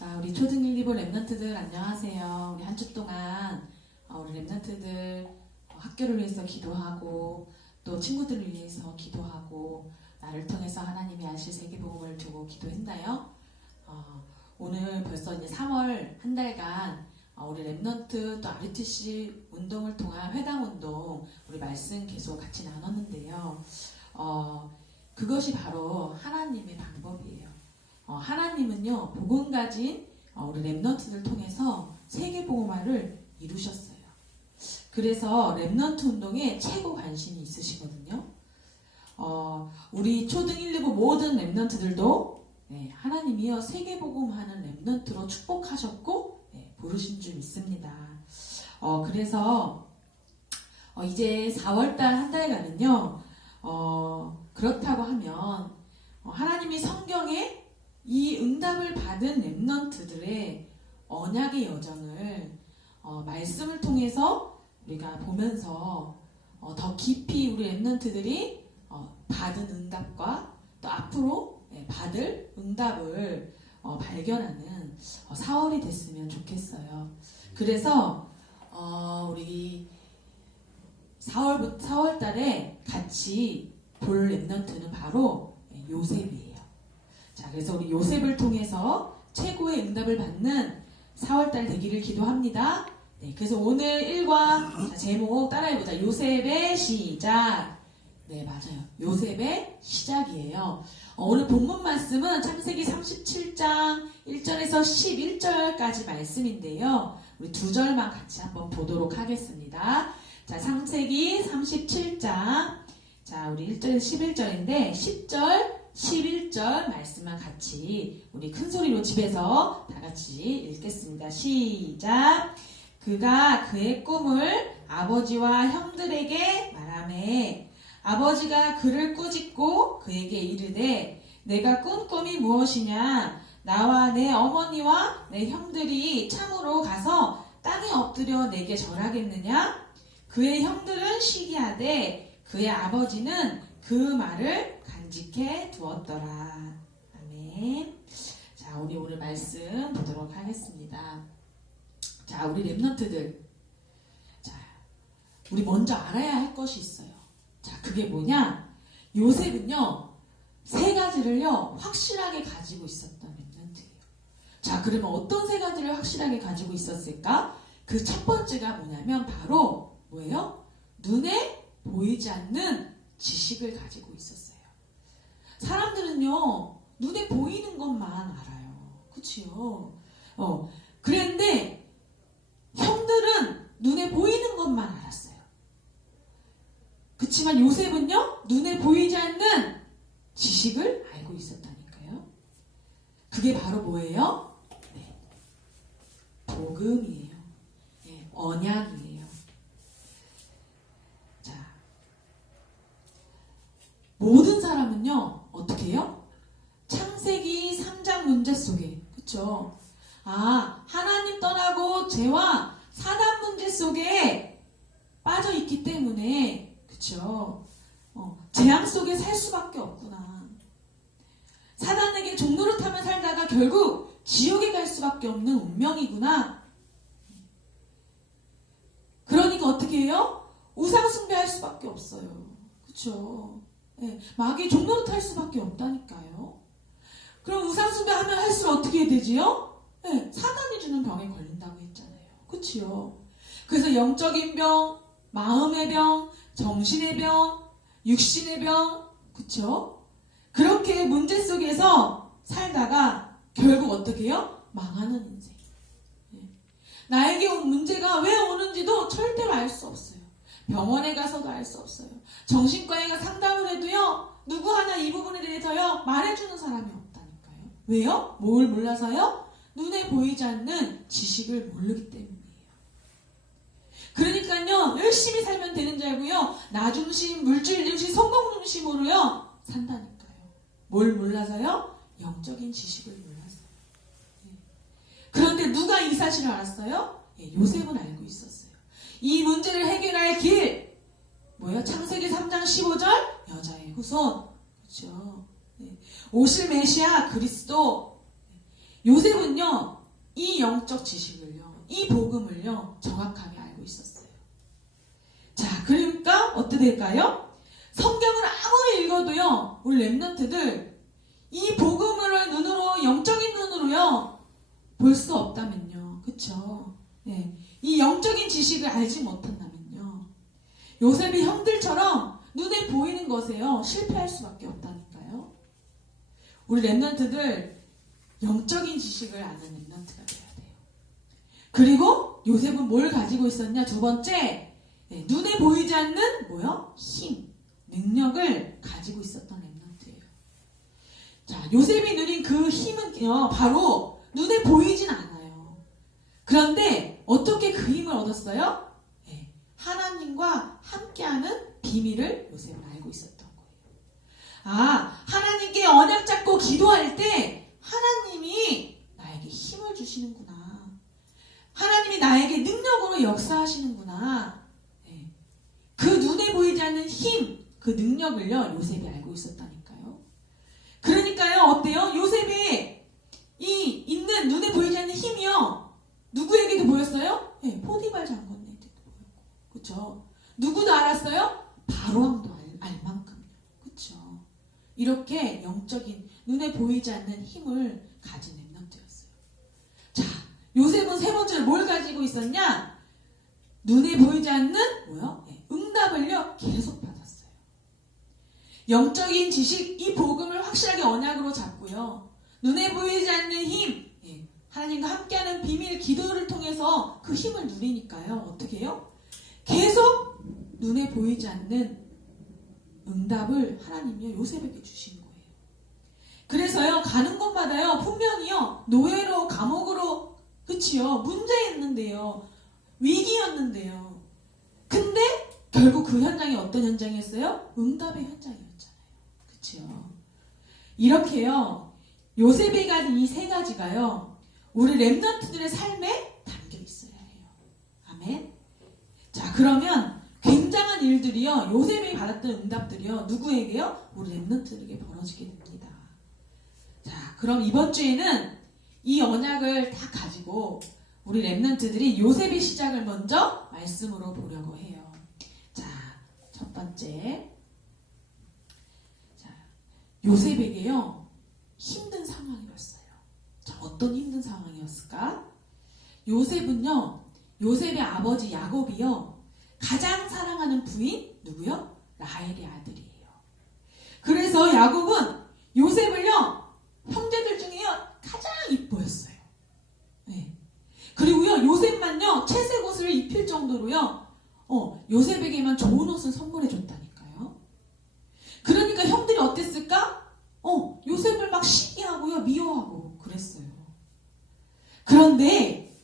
자, 우리 초등 1, 2부 랩런트들 안녕하세요. 우리 한 주 동안 우리 랩런트들 학교를 위해서 기도하고 또 친구들을 위해서 기도하고 나를 통해서 하나님이 하실 세계복음을 두고 기도했나요? 오늘 벌써 이제 3월 한 달간 우리 랩런트 또 RUTC 운동을 통한 회당 운동 우리 말씀 계속 같이 나눴는데요. 그것이 바로 하나님의 방법이에요. 하나님은요, 복음 가진 우리 랩런트들 통해서 세계복음화를 이루셨어요. 그래서 랩런트 운동에 최고 관심이 있으시거든요. 우리 초등 1, 2부 모든 랩런트들도 하나님이요 세계복음하는 랩런트로 축복하셨고 부르신 줄 믿습니다. 그래서 이제 4월달 한 달간은요 그렇다고 하면 하나님이 성경에 이 응답을 받은 랩런트들의 언약의 여정을 말씀을 통해서 우리가 보면서 더 깊이 우리 랩런트들이 받은 응답과 또 앞으로 받을 응답을 발견하는 4월이 됐으면 좋겠어요. 그래서 우리 4월 달에 같이 볼 랩런트는 바로 요셉이에요. 자, 그래서 우리 요셉을 통해서 최고의 응답을 받는 4월달 되기를 기도합니다. 그래서 오늘 1과 제목 따라해보자. 요셉의 시작. 네, 맞아요. 요셉의 시작이에요. 오늘 본문 말씀은 창세기 37장 1절에서 11절까지 말씀인데요. 우리 두 절만 같이 한번 보도록 하겠습니다. 자, 창세기 37장. 자, 우리 1절에서 11절인데 10절, 11절 말씀만 같이 우리 큰 소리로 집에서 다 같이 읽겠습니다. 시작. 그가 그의 꿈을 아버지와 형들에게 말하매 아버지가 그를 꾸짖고 그에게 이르되 내가 꾼 꿈이 무엇이냐? 나와 내 어머니와 내 형들이 참으로 가서 땅에 엎드려 내게 절하겠느냐? 그의 형들은 시기하되 그의 아버지는 그 말을 간직해 두었더라. 아멘. 자, 우리 오늘 말씀 보도록 하겠습니다. 자, 우리 랩런트들. 자, 우리 먼저 알아야 할 것이 있어요. 자, 그게 뭐냐? 요셉은요, 세 가지를요, 확실하게 가지고 있었던 랩런트예요. 자, 그러면 어떤 세 가지를 확실하게 가지고 있었을까? 그 첫 번째가 뭐냐면, 바로, 뭐예요? 눈에 보이지 않는 지식을 가지고 있었어요. 사람들은요, 눈에 보이는 것만 알아요. 그치요? 그런데, 형들은 눈에 보이는 것만 알았어요. 그치만 요셉은요, 눈에 보이지 않는 지식을 알고 있었다니까요. 그게 바로 뭐예요? 네. 복음이에요. 네, 언약이에요. 자, 모든 사람은요, 어떻게 해요? 창세기 3장 문제 속에, 그쵸? 하나님 떠나고 죄와 사단 문제 속에 빠져 있기 때문에, 그쵸? 재앙 속에 살 수밖에 없구나. 사단에게 종노릇하며 살다가 결국 지옥에 갈 수밖에 없는 운명이구나. 그러니까 어떻게 해요? 우상 숭배할 수밖에 없어요. 그쵸? 마귀의 종노릇할 수밖에 없다니까요. 그럼 우상 숭배하면 할수록 어떻게 해야 되지요? 사단이 주는 병에 걸린다고 했잖아요. 그치요? 그래서 영적인 병, 마음의 병, 정신의 병, 육신의 병, 그쵸? 그렇게 문제 속에서 살다가 결국 어떻게 해요? 망하는 인생. 나에게 온 문제가 왜 오는지도 절대로 알 수 없어요. 병원에 가서도 알 수 없어요. 정신과에 가 상담을 해도요, 누구 하나 이 부분에 대해서요, 말해주는 사람이 없다니까요. 왜요? 뭘 몰라서요? 눈에 보이지 않는 지식을 모르기 때문이에요. 그러니까요, 열심히 살면 되는 줄 알고요, 나 중심, 물질 중심, 성공 중심으로요, 산다니까요. 뭘 몰라서요? 영적인 지식을 몰라서요. 그런데 누가 이 사실을 알았어요? 요셉은 알고 있었어요. 이 문제를 해결할 길, 뭐예요? 창세기 3장 15절, 여자의 후손. 그렇죠? 오실 메시아 그리스도. 요셉은요, 이 영적 지식을요, 이 복음을요, 정확하게 알고 있었어요. 자, 그러니까 어떻게 될까요? 성경을 아무리 읽어도요, 우리 렘넌트들 이 복음을 눈으로, 영적인 눈으로요, 볼 수 없다면요. 그쵸? 네. 이 영적인 지식을 알지 못한다면요. 요셉이 형들처럼 눈에 보이는 것에요, 실패할 수밖에 없다니까요. 우리 렘넌트들 영적인 지식을 아는 렘넌트가 돼야 돼요. 그리고 요셉은 뭘 가지고 있었냐? 두 번째, 네, 눈에 보이지 않는 뭐요? 힘, 능력을 가지고 있었던 렘넌트예요. 자, 요셉이 누린 그 힘은요, 바로 눈에 보이진 않아요. 그런데 어떻게 그 힘을 얻었어요? 네, 하나님과 함께하는 비밀을 요셉은 알고 있었던 거예요. 아, 하나님께 언약 잡고 기도할 때 하나님이 나에게 힘을 주시는구나. 하나님이 나에게 능력으로 역사하시는구나. 네. 그 눈에 보이지 않는 힘, 그 능력을요, 요셉이 알고 있었다니까요. 그러니까요, 어때요? 요셉이 이 있는 눈에 보이지 않는 힘이요, 누구에게도 보였어요? 네, 포디발 장관에게도 보였고, 그쵸? 누구도 알았어요? 바로왕도 알 만큼요, 그쵸? 이렇게 영적인 눈에 보이지 않는 힘을 가진 렘넌트였어요. 자, 요셉은 세 번째로 뭘 가지고 있었냐? 눈에 보이지 않는 뭐요? 네, 응답을요, 계속 받았어요. 영적인 지식, 이 복음을 확실하게 언약으로 잡고요, 눈에 보이지 않는 힘, 네, 하나님과 함께하는 비밀 기도를 통해서 그 힘을 누리니까요, 어떻게 해요? 계속 눈에 보이지 않는 응답을 하나님이요, 요셉에게 주신 거예요. 그래서요, 가는 곳마다요, 분명히요, 노예로, 감옥으로, 그치요, 문제였는데요, 위기였는데요. 근데 결국 그 현장이 어떤 현장이었어요? 응답의 현장이었잖아요. 그치요. 이렇게요, 요셉이 가진 이 세 가지가요, 우리 렘넌트들의 삶에 담겨 있어야 해요. 아멘. 자, 그러면 굉장한 일들이요, 요셉이 받았던 응답들이요, 누구에게요? 우리 렘넌트들에게 벌어지게 됩니다. 자, 그럼 이번 주에는 이 언약을 다 가지고 우리 렘넌트들이 요셉의 시작을 먼저 말씀으로 보려고 해요. 자, 첫 번째, 자, 요셉에게요, 힘든 상황이 왔어요. 자, 어떤 힘든 상황이었을까? 요셉은요, 요셉의 아버지 야곱이요, 가장 사랑하는 부인 누구요? 라헬의 아들이에요. 그래서 야곱은 요셉을요, 형제들 중에요, 가장 이뻐했어요. 네. 그리고요, 요셉만요, 채색 옷을 입힐 정도로요, 요셉에게만 좋은 옷을 선물해 줬다니까요. 그러니까 형들이 어땠을까? 요셉을 막 시기하고요, 미워하고 그랬어요. 그런데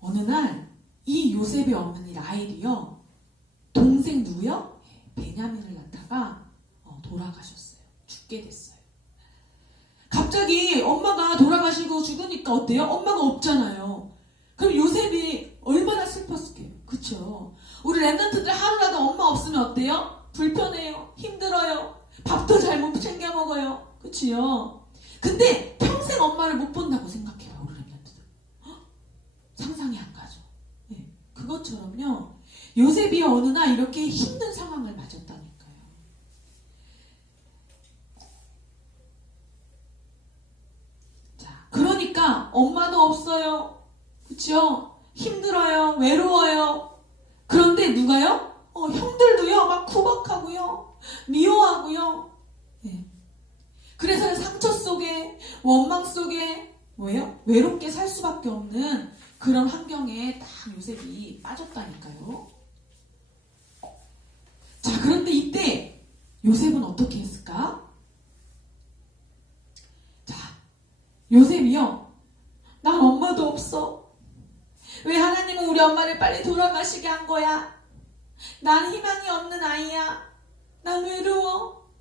어느 날 이 요셉의 어머니 라헬이요, 동생 누구요? 베냐민을 낳다가 돌아가셨어요. 죽게 됐어요. 갑자기 엄마가 돌아가시고 죽으니까 어때요? 엄마가 없잖아요. 그럼 요셉이 얼마나 슬펐을게요. 그쵸? 우리 렘넌트들 하루라도 엄마 없으면 어때요? 불편해요. 힘들어요. 밥도 잘 못 챙겨 먹어요. 그치요? 근데 평생 엄마를 못 본다고 생각해요. 우리 렘넌트들. 상상이 안 가죠. 네. 그것처럼요, 요셉이 어느 날 이렇게 힘든 상황을 맞았다니까요. 자, 그러니까 엄마도 없어요. 그쵸? 힘들어요. 외로워요. 그런데 누가요? 형들도요, 막 구박하고요, 미워하고요. 네. 그래서 상처 속에, 원망 속에 뭐예요? 외롭게 살 수밖에 없는 그런 환경에 딱 요셉이 빠졌다니까요. 자, 그런데 이때 요셉은 어떻게 했을까? 자, 요셉이요, 난 엄마도 없어. 왜 하나님은 우리 엄마를 빨리 돌아가시게 한 거야? 난 희망이 없는 아이야. 난 외로워.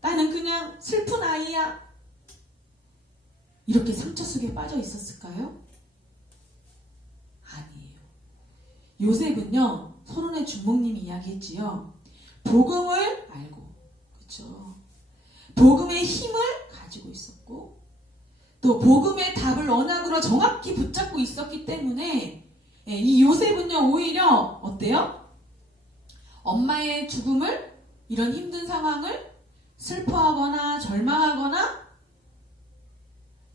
나는 그냥 슬픈 아이야. 이렇게 상처 속에 빠져 있었을까요? 아니에요. 요셉은요, 서론의 주목님이 이야기했지요, 복음을 알고, 그쵸? 복음의 힘을 가지고 있었고 또 복음의 답을 언약으로 정확히 붙잡고 있었기 때문에 이 요셉은요 오히려 어때요? 엄마의 죽음을 이런 힘든 상황을 슬퍼하거나 절망하거나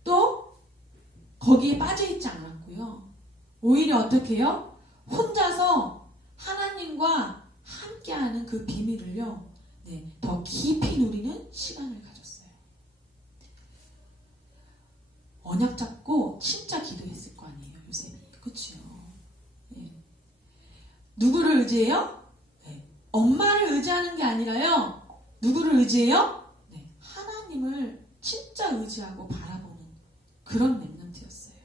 또 거기에 빠져있지 않았고요. 오히려 어떻게 해요? 혼자서 하나님과 함께하는 그 비밀을요. 더 깊이 누리는 시간을 가졌어요. 언약 잡고 진짜 기도했을 거 아니에요. 요셉이. 그렇죠? 누구를 의지해요? 엄마를 의지하는 게 아니라요. 누구를 의지해요? 하나님을 진짜 의지하고 바라보는 그런 렘넌트였어요.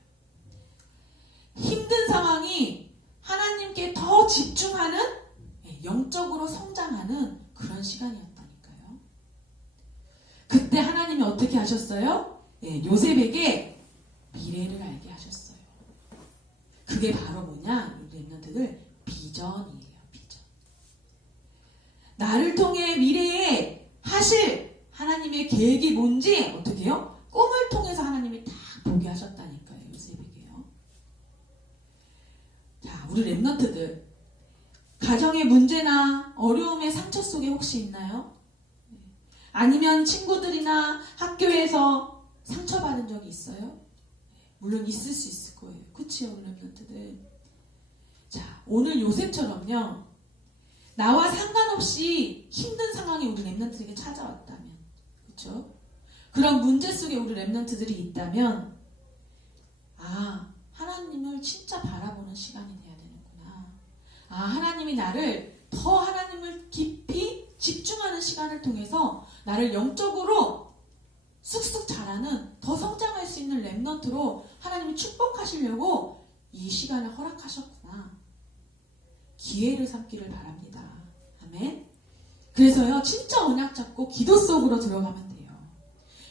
힘든 상황이 하나님께 더 집중하는 영적으로 성장하는 그런 시간이었다니까요. 그때 하나님이 어떻게 하셨어요? 요셉에게 미래를 알게 하셨어요. 그게 바로 뭐냐? 우리 렘넌트들 비전이에요. 비전. 나를 통해 미래에 하실 하나님의 계획이 뭔지 어떻게 해요? 꿈을 통해서 하나님이 다 보게 하셨다니까요. 요셉에게요. 자, 우리 렘넌트들 가정의 문제나 어려움의 상처 속에 혹시 있나요? 아니면 친구들이나 학교에서 상처받은 적이 있어요? 물론 있을 수 있을 거예요. 그치요, 우리 렘넌트들. 자, 오늘 요셉처럼요. 나와 상관없이 힘든 상황이 우리 렘넌트에게 찾아왔다면, 그렇죠? 그런 문제 속에 우리 렘넌트들이 있다면, 하나님을 진짜 바라보는 시간이 돼야 되는구나. 하나님이 나를 더 하나님을 깊이 집중하는 시간을 통해서 나를 영적으로 쑥쑥 자라는 더 성장할 수 있는 렘넌트로 하나님이 축복하시려고 이 시간을 허락하셨구나. 기회를 삼기를 바랍니다. 아멘. 그래서요, 진짜 언약 잡고 기도 속으로 들어가면 돼요.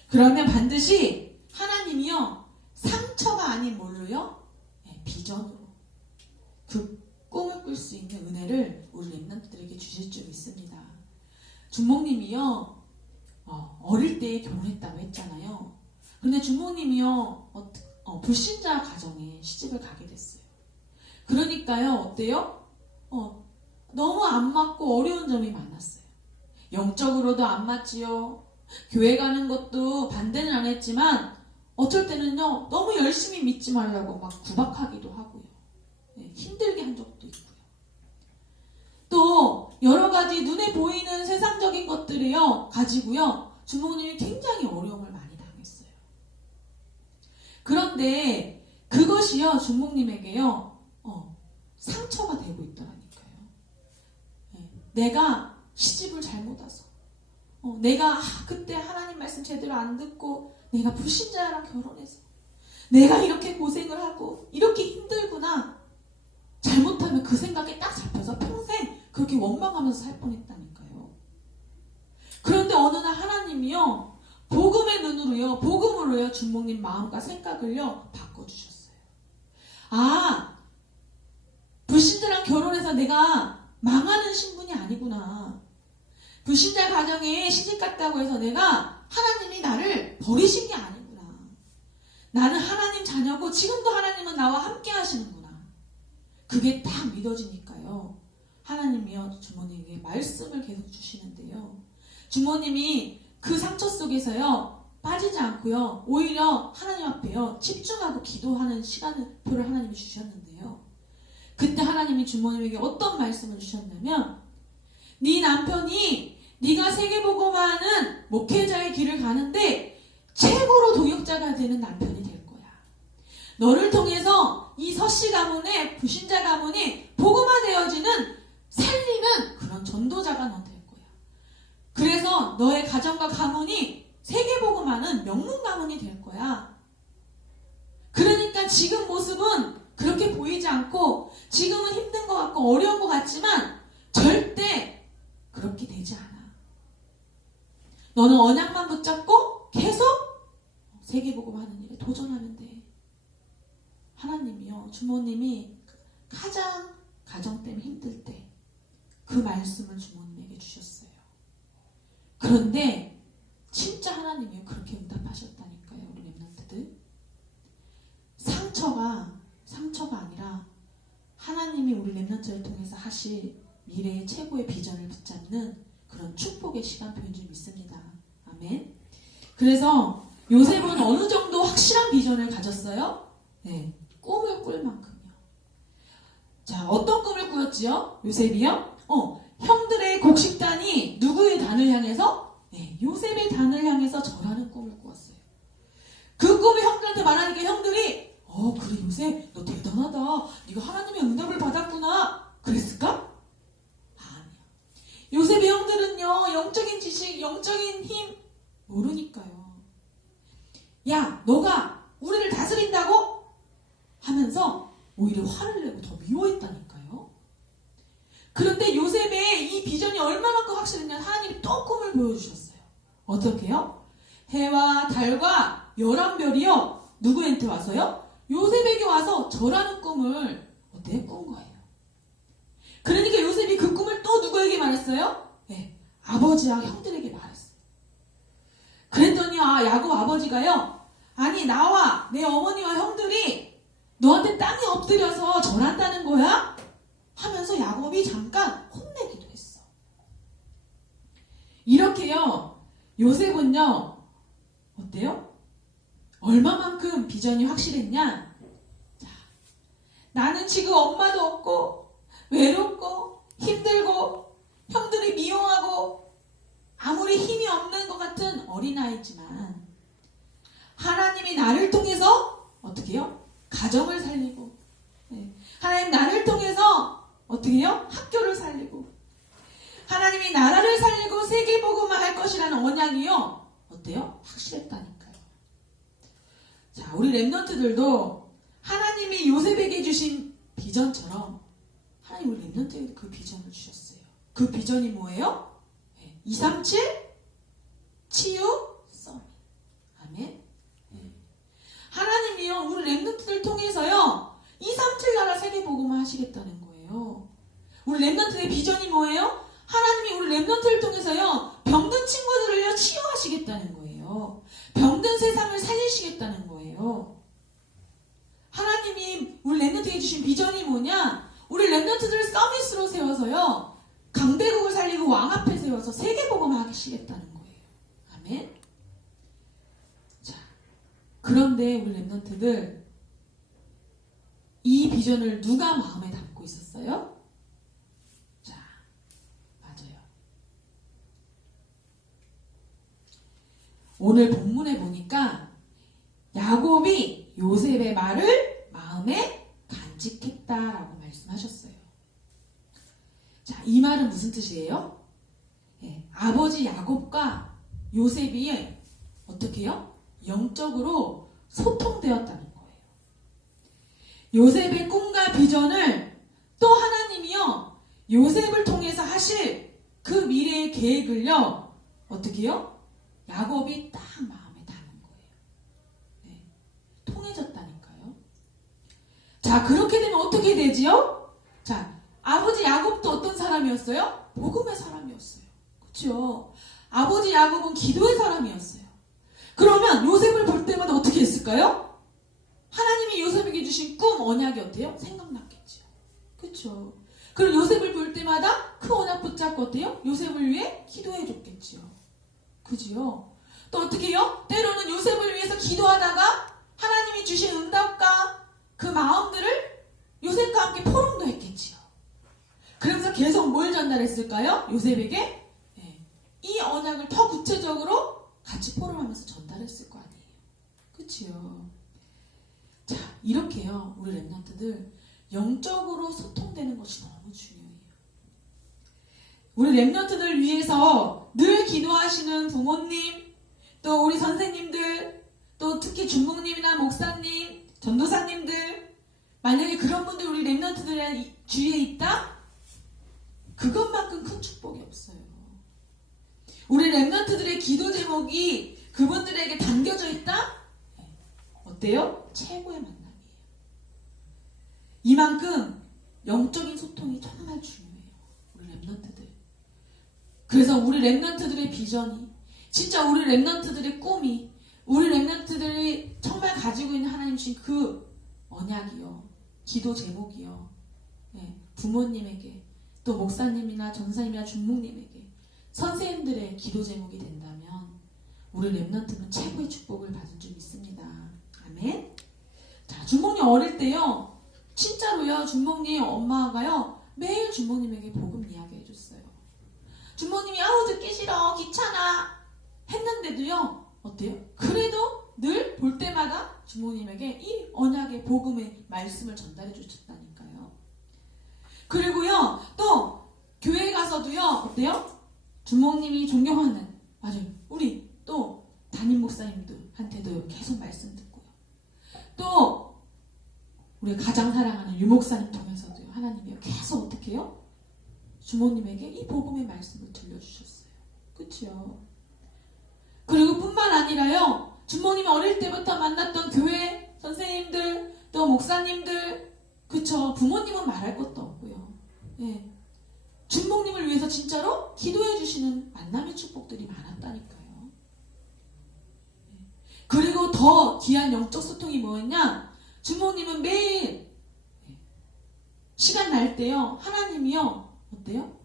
그러면 반드시 하나님이요, 상처가 아닌 뭘로요? 비전으로. 그 꿈을 꿀 수 있는 은혜를 우리 렘넌트들에게 주실 줄 믿습니다. 주목님이요, 어릴 때 결혼했다고 했잖아요. 근데 주목님이요, 불신자 가정에 시집을 가게 됐어요. 그러니까요, 어때요? 너무 안 맞고 어려운 점이 많았어요. 영적으로도 안 맞지요. 교회 가는 것도 반대는 안 했지만 어쩔 때는요 너무 열심히 믿지 말라고 막 구박하기도 하고요. 힘들게 한 적도 있고요. 또 여러 가지 눈에 보이는 세상적인 것들이요 가지고요 주목님이 굉장히 어려움을 많이 당했어요. 그런데 그것이요 주목님에게요 상처가 되고 있더라니까요. 내가 시집을 잘못 와서 내가 그때 하나님 말씀 제대로 안 듣고 내가 불신자랑 결혼해서 내가 이렇게 고생을 하고 이렇게 힘들구나. 잘못하면 그 생각에 딱 잡혀서 평생 그렇게 원망하면서 살 뻔했다니까요. 그런데 어느 날 하나님이요 복음의 눈으로요 복음으로요 주목님 마음과 생각을요 바꿔주셨어요. 불신자랑 결혼해서 내가 망하는 신분이 아니구나. 불신자 가정에 시집 갔다고 해서 내가 하나님이 나를 버리신 게 아니구나. 나는 하나님 자녀고 지금도 하나님은 나와 함께 하시는구나. 그게 딱 믿어지니까요. 하나님이요 주모님에게 말씀을 계속 주시는데요. 주모님이 그 상처 속에서요 빠지지 않고요. 오히려 하나님 앞에요 집중하고 기도하는 시간표를 하나님이 주셨는데요. 그때 하나님이 주모님에게 어떤 말씀을 주셨냐면 네 남편이 네가 세계복음화하는 목회자의 길을 가는데 최고로 동역자가 되는 남편이 될 거야. 너를 통해서 이 서씨 가문의 불신자 가문이 복음화되어지는 살리는 그런 전도자가 너 될 거야. 그래서 너의 가정과 가문이 세계복음화는 명문 가문이 될 거야. 그러니까 지금 모습은 그렇게 보이지 않고 지금은 힘든 것 같고 어려운 것 같지만 절대 그렇게 되지 않아. 너는 언약만 붙잡고 계속 세계복음하는 일에 도전하면 돼. 하나님이요 주모님이 가장 가정 때문에 힘들 때 그 말씀을 주모님에게 주셨어요. 그런데 하나님이 그렇게 응답하셨다니까요. 우리 렘넌트들. 상처가 아니라 하나님이 우리 렘넌트를 통해서 하실 미래의 최고의 비전을 붙잡는 그런 축복의 시간표인 줄 믿습니다. 아멘. 그래서 요셉은 어느 정도 확실한 비전을 가졌어요? 네, 꿈을 꿀 만큼요. 자, 어떤 꿈을 꾸었지요? 요셉이요? 형들의 곡식단이 누구의 단을 향해서? 네, 요셉의 단을 향해서 절하는 꿈을 꾸었어요. 그 꿈을 형들한테 말하니까 형들이 그래 요셉 너 대단하다. 네가 하나님의 응답을 받았구나. 그랬을까? 아니야. 요셉의 형들은요, 영적인 지식, 영적인 힘 모르니까요. 야, 너가 우리를 다스린다고? 하면서 오히려 화를 내고 더 미워했다니까요. 그런데 요셉의 이 비전이 얼마만큼 확실했냐면 하나님이 또 꿈을 보여주셨어요. 어떻게요? 해와 달과 11별이요. 누구한테 와서요? 요셉에게 와서 절하는 꿈을 어때요? 꾼 거예요. 그러니까 요셉이 그 꿈을 또 누구에게 말했어요? 네, 아버지와 형들에게 말했어요. 그랬더니 야곱 아버지가요, 아니 나와 내 어머니와 형들이 너한테 땅에 엎드려서 절한다는 거야? 하면서 야곱이 잠깐 혼내기도 했어. 이렇게요, 요셉은요 어때요? 얼마만큼 비전이 확실했냐? 자, 나는 지금 엄마도 없고 외롭고 힘들고 형들이 미워하고 아무리 힘이 없는 것 같은 어린아이지만 하나님이 나를 통해서 어떻게 해요? 가정을 살리고, 네. 하나님 나를 통해서 어떻게 해요? 학교를 살리고, 하나님이 나라를 살리고 세계복음화 할 것이라는 언약이요 어때요? 확실했다니까요. 자, 우리 렘넌트들도 하나님이 요셉에게 주신 비전처럼 하나님 우리 렘넌트에게 그 비전을 주셨어요. 그 비전이 뭐예요? 237 치유 서밋. 아멘. 하나님이요 우리 렘넌트들 통해서요 237 나라 세계복음화 하시겠다는 거예요. 우리 렘넌트의 비전이 뭐예요? 하나님이 우리 렘넌트를 통해서요 병든 친구들을요 치유하시겠다는 거예요. 병든 세상을 살리시겠다는 거예요. 하나님이 우리 렘넌트에게 주신 비전이 뭐냐? 우리 렘넌트들을 서밋으로 세워서요 강대국을 살리고 왕 앞에 세워서 세계복음화 하시겠다는 거예요. 아멘. 자, 그런데 우리 렘넌트들 이 비전을 누가 마음에 담고 있었어요? 자, 맞아요. 오늘 본문에 보니까 야곱이 요셉의 말을 마음에 간직했다라고 말씀하셨어요. 자, 이 말은 무슨 뜻이에요? 아버지 야곱과 요셉이 어떻게 해요? 영적으로 소통되었다는 거예요. 요셉의 꿈과 비전을 또 하나님이요 요셉을 통해서 하실 그 미래의 계획을요 어떻게 해요? 야곱이 딱 마음에 담은 거예요. 네. 통해졌다니까요. 자, 그렇게 되면 어떻게 되지요? 자, 아버지 야곱도 어떤 사람이었어요? 복음의 사람이었어요. 그렇죠? 아버지 야곱은 기도의 사람이었어요. 그러면 요셉을 볼 때마다 어떻게 했을까요? 하나님이 요셉에게 주신 꿈, 언약이 어때요? 생각났겠죠. 그렇죠? 그럼 요셉을 볼 때마다 그 언약 붙잡고 어때요? 요셉을 위해 기도해 줬겠죠. 그죠? 또 어떻게 해요? 때로는 요셉을 위해서 기도하다가 하나님이 주신 응답과 그 마음들을 요셉과 함께 포럼도 했겠지요. 그러면서 계속 뭘 전달했을까요? 요셉에게 이 언약을 더 구체적으로 같이 포럼하면서 전달했을 거 아니에요. 그치요? 자, 이렇게요 우리 렘넌트들 영적으로 소통되는 것이 너무 중요해요. 우리 렘넌트들 위해서 늘 기도하시는 부모님, 또 우리 선생님들, 또 특히 중목님이나 목사님, 전도사님들, 만약에 그런 분들 우리 렘넌트들의 주위에 있다? 그것만큼 큰 축복이 없어요. 우리 렘넌트들의 기도 제목이 그분들에게 담겨져 있다? 어때요? 최고의 만남이에요. 이만큼 영적인 소통이 정말 중요해요. 우리 렘넌트들. 그래서 우리 렘넌트들의 비전이 진짜 우리 렘넌트들의 꿈이, 우리 렘넌트들이 정말 가지고 있는 하나님 주신 그 언약이요, 기도 제목이요, 부모님에게, 또 목사님이나 전사님이나 중목님에게, 선생님들의 기도 제목이 된다면 우리 렘넌트는 최고의 축복을 받을 줄 믿습니다. 아멘. 자, 중목님 어릴 때요, 진짜로요, 중목님 엄마가요 매일 중목님에게 복음 이야기 해줬어요. 중목님이 아우 듣기 싫어, 귀찮아 했는데도요, 어때요? 그래도 늘 볼 때마다 주모님에게 이 언약의 복음의 말씀을 전달해 주셨다니까요. 그리고요, 또 교회에 가서도요, 어때요? 주모님이 존경하는, 맞아요, 우리 또 담임 목사님들한테도 계속 말씀 듣고요. 또 우리 가장 사랑하는 유목사님 통해서도요, 하나님이요 계속 어떻게 해요? 주모님에게 이 복음의 말씀을 들려주셨어요. 그치요? 그리고 뿐만 아니라요, 주모님이 어릴 때부터 만났던 교회 선생님들, 또 목사님들, 그쵸, 부모님은 말할 것도 없고요. 예. 주모님을 위해서 진짜로 기도해 주시는 만남의 축복들이 많았다니까요. 예. 그리고 더 귀한 영적 소통이 뭐였냐? 주모님은 매일 시간 날 때요, 하나님이요, 어때요?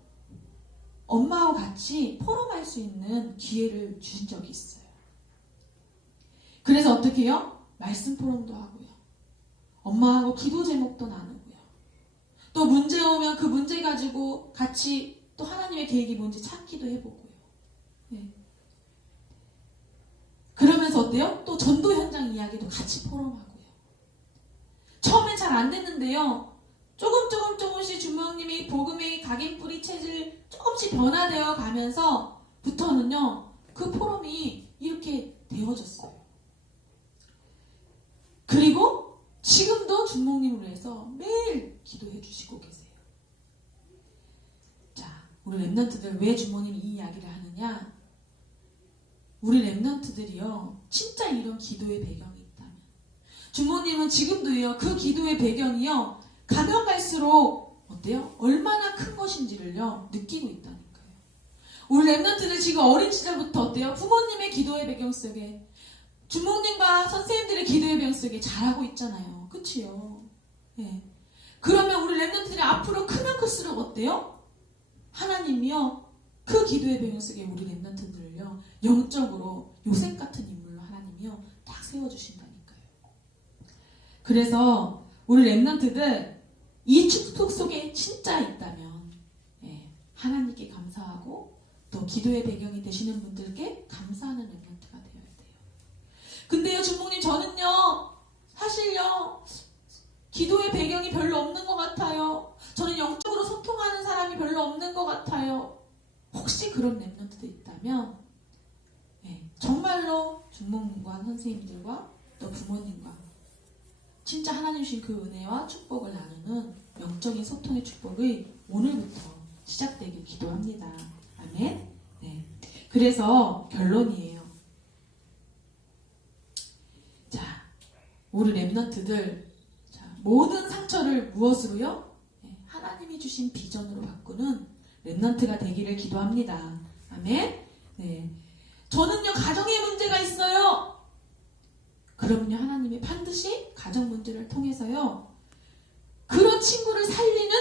엄마하고 같이 포럼할 수 있는 기회를 주신 적이 있어요. 그래서 어떻게 해요? 말씀 포럼도 하고요. 엄마하고 기도 제목도 나누고요. 또 문제 오면 그 문제 가지고 같이 또 하나님의 계획이 뭔지 찾기도 해보고요. 네. 그러면서 어때요? 또 전도 현장 이야기도 같이 포럼하고요. 처음엔 잘 안 됐는데요, 조금씩 주목님이 복음의 각인뿌리 체질 조금씩 변화되어 가면서부터는요, 그 포럼이 이렇게 되어졌어요. 그리고 지금도 주목님을 위해서 매일 기도해 주시고 계세요. 자, 우리 렘넌트들 왜 주목님이 이 이야기를 하느냐? 우리 렘넌트들이요, 진짜 이런 기도의 배경이 있다면, 주목님은 지금도요, 그 기도의 배경이요, 가면 갈수록 어때요? 얼마나 큰 것인지를요 느끼고 있다니까요. 우리 렘넌트들 지금 어린 시절부터 어때요? 부모님의 기도의 배경 속에, 주목님과 선생님들의 기도의 배경 속에 자라고 있잖아요. 그치요? 예. 그러면 우리 렘넌트들이 앞으로 크면 클수록 어때요? 하나님이요, 그 기도의 배경 속에 우리 렘넌트들을요 영적으로 요셉 같은 인물로 하나님이요 딱 세워주신다니까요. 그래서 우리 렘넌트들 이 축복 속에 진짜 있다면, 하나님께 감사하고 또 기도의 배경이 되시는 분들께 감사하는 렘넌트가 되어야 돼요. 근데요, 주목님, 저는요 사실요 기도의 배경이 별로 없는 것 같아요. 저는 영적으로 소통하는 사람이 별로 없는 것 같아요. 혹시 그런 렘넌트도 있다면, 정말로 주목님과 선생님들과 또 부모님과 진짜 하나님 주신 그 은혜와 축복을 나누는 영적인 소통의 축복이 오늘부터 시작되길 기도합니다. 아멘. 네. 그래서 결론이에요. 자, 우리 렘넌트들, 모든 상처를 무엇으로요? 하나님이 주신 비전으로 바꾸는 렘넌트가 되기를 기도합니다. 아멘. 네. 저는요, 가정에 문제가 있어요. 그러면요, 하나님이 반드시 가정 문제를 통해서요, 그런 친구를 살리는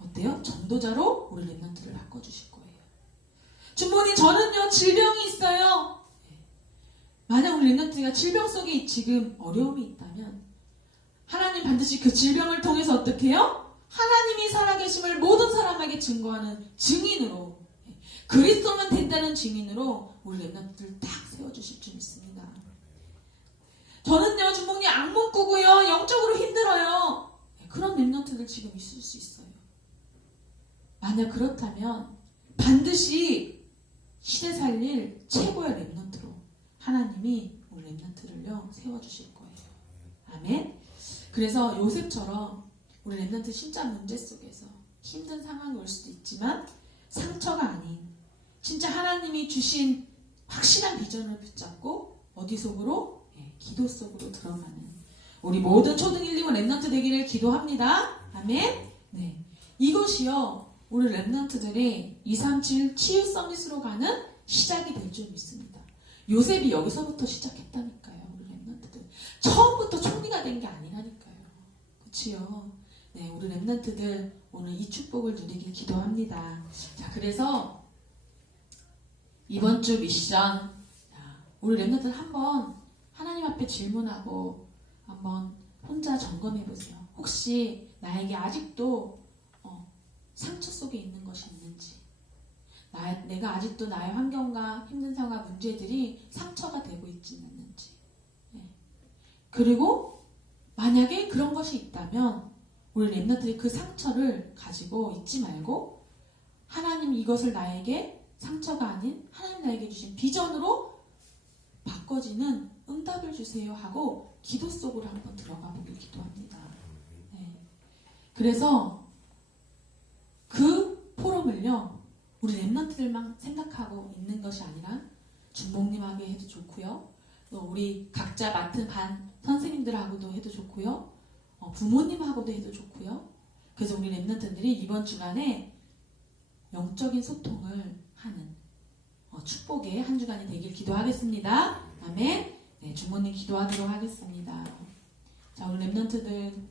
어때요? 전도자로 우리 렘넌트를 바꿔주실 거예요. 주모님, 저는요 질병이 있어요. 만약 우리 렘넌트가 질병 속에 지금 어려움이 있다면 하나님 반드시 그 질병을 통해서 어떻게 해요? 하나님이 살아계심을 모든 사람에게 증거하는 증인으로, 그리스도만 된다는 증인으로 우리 렘넌트를 딱 세워주실 줄 믿습니다. 저는요, 주목님 악몽 꾸고요, 영적으로 힘들어요. 그런 렘넌트들 지금 있을 수 있어요. 만약 그렇다면 반드시 시대 살릴 최고의 렘넌트로 하나님이 우리 렘넌트를요 세워주실 거예요. 아멘. 그래서 요셉처럼 우리 렘넌트 진짜 문제 속에서 힘든 상황이 올 수도 있지만 상처가 아닌 진짜 하나님이 주신 확실한 비전을 붙잡고 어디 속으로? 기도 속으로 들어가는 우리 모든 초등 1, 2번 렘넌트 되기를 기도합니다. 아멘. 네, 이것이요 우리 렘넌트들이 237 치유 서밋으로 가는 시작이 될 줄 믿습니다. 요셉이 여기서부터 시작했다니까요. 우리 렘넌트들 처음부터 총리가 된 게 아니라니까요. 그치요? 네, 우리 렘넌트들 오늘 이 축복을 누리길 기도합니다. 자, 그래서 이번 주 미션, 우리 렘넌트들 한번 하나님 앞에 질문하고 한번 혼자 점검해 보세요. 혹시 나에게 아직도 상처 속에 있는 것이 있는지, 내가 아직도 나의 환경과 힘든 상황, 문제들이 상처가 되고 있지는 않는지. 네. 그리고 만약에 그런 것이 있다면 우리 렘넌트들이 그 상처를 가지고 있지 말고 하나님 이것을 나에게 상처가 아닌 하나님 나에게 주신 비전으로 바꿔지는 응답을 주세요 하고 기도 속으로 한번 들어가 보길 기도합니다. 네. 그래서 그 포럼을요, 우리 렘넌트들만 생각하고 있는 것이 아니라 중목님하게 해도 좋고요, 또 우리 각자 맡은 반 선생님들하고도 해도 좋고요, 부모님하고도 해도 좋고요. 그래서 우리 렘넌트들이 이번 주간에 영적인 소통을 하는 축복의 한 주간이 되길 기도하겠습니다. 아멘. 네, 주모님 기도하도록 하겠습니다. 자, 우리 렘넌트들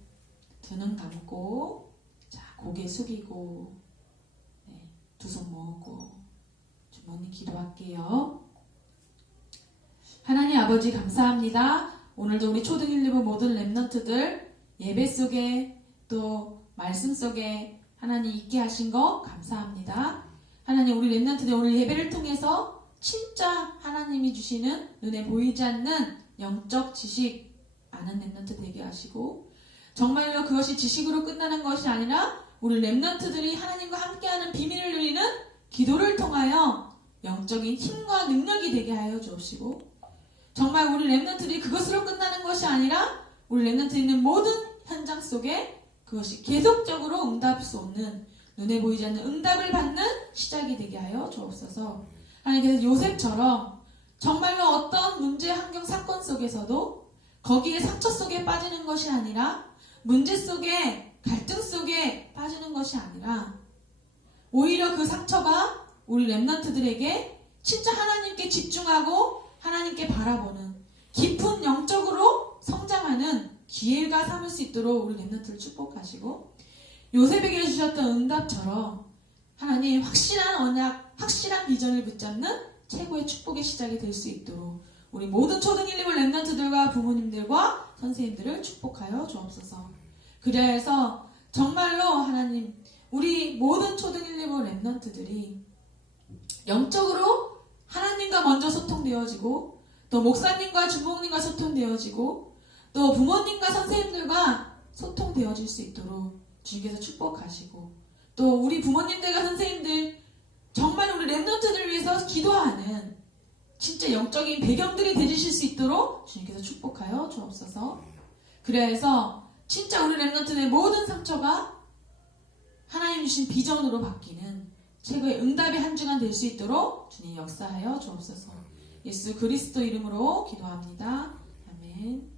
두 눈 감고, 자, 고개 숙이고, 네, 두 손 모으고 주모님 기도할게요. 하나님 아버지 감사합니다. 오늘도 우리 초등 1, 2부 모든 렘넌트들 예배 속에 또 말씀 속에 하나님 있게 하신 거 감사합니다. 하나님 우리 렘넌트들 오늘 예배를 통해서 진짜 하나님이 주시는 눈에 보이지 않는 영적 지식 아는 렘넌트 되게 하시고, 정말로 그것이 지식으로 끝나는 것이 아니라 우리 렘넌트들이 하나님과 함께하는 비밀을 누리는 기도를 통하여 영적인 힘과 능력이 되게 하여 주옵시고, 정말 우리 렘넌트들이 그것으로 끝나는 것이 아니라 우리 렘넌트에 있는 모든 현장 속에 그것이 계속적으로 응답 쏟는, 눈에 보이지 않는 응답을 받는 시작이 되게 하여 주옵소서. 하나님께서 요셉처럼 정말로 어떤 문제, 환경, 사건 속에서도 거기에 상처 속에 빠지는 것이 아니라, 문제 속에 갈등 속에 빠지는 것이 아니라, 오히려 그 상처가 우리 렘넌트들에게 진짜 하나님께 집중하고 하나님께 바라보는 깊은 영적으로 성장하는 기회가 삼을 수 있도록 우리 렘넌트를 축복하시고, 요셉에게 주셨던 응답처럼 하나님 확실한 언약, 확실한 비전을 붙잡는 최고의 축복의 시작이 될 수 있도록 우리 모든 초등 1, 2부 렘넌트들과 부모님들과 선생님들을 축복하여 주옵소서. 그래야 해서 정말로 하나님 우리 모든 초등 1, 2부 렘넌트들이 영적으로 하나님과 먼저 소통되어지고, 또 목사님과 주목님과 소통되어지고, 또 부모님과 선생님들과 소통되어질 수 있도록 주님께서 축복하시고, 또 우리 부모님들과 선생님들 정말 우리 렘넌트들을 위해서 기도하는 진짜 영적인 배경들이 되주실 수 있도록 주님께서 축복하여 주옵소서. 그래서 진짜 우리 렘넌트의 모든 상처가 하나님 주신 비전으로 바뀌는 최고의 응답의 한 주간 될 수 있도록 주님 역사하여 주옵소서. 예수 그리스도 이름으로 기도합니다. 아멘.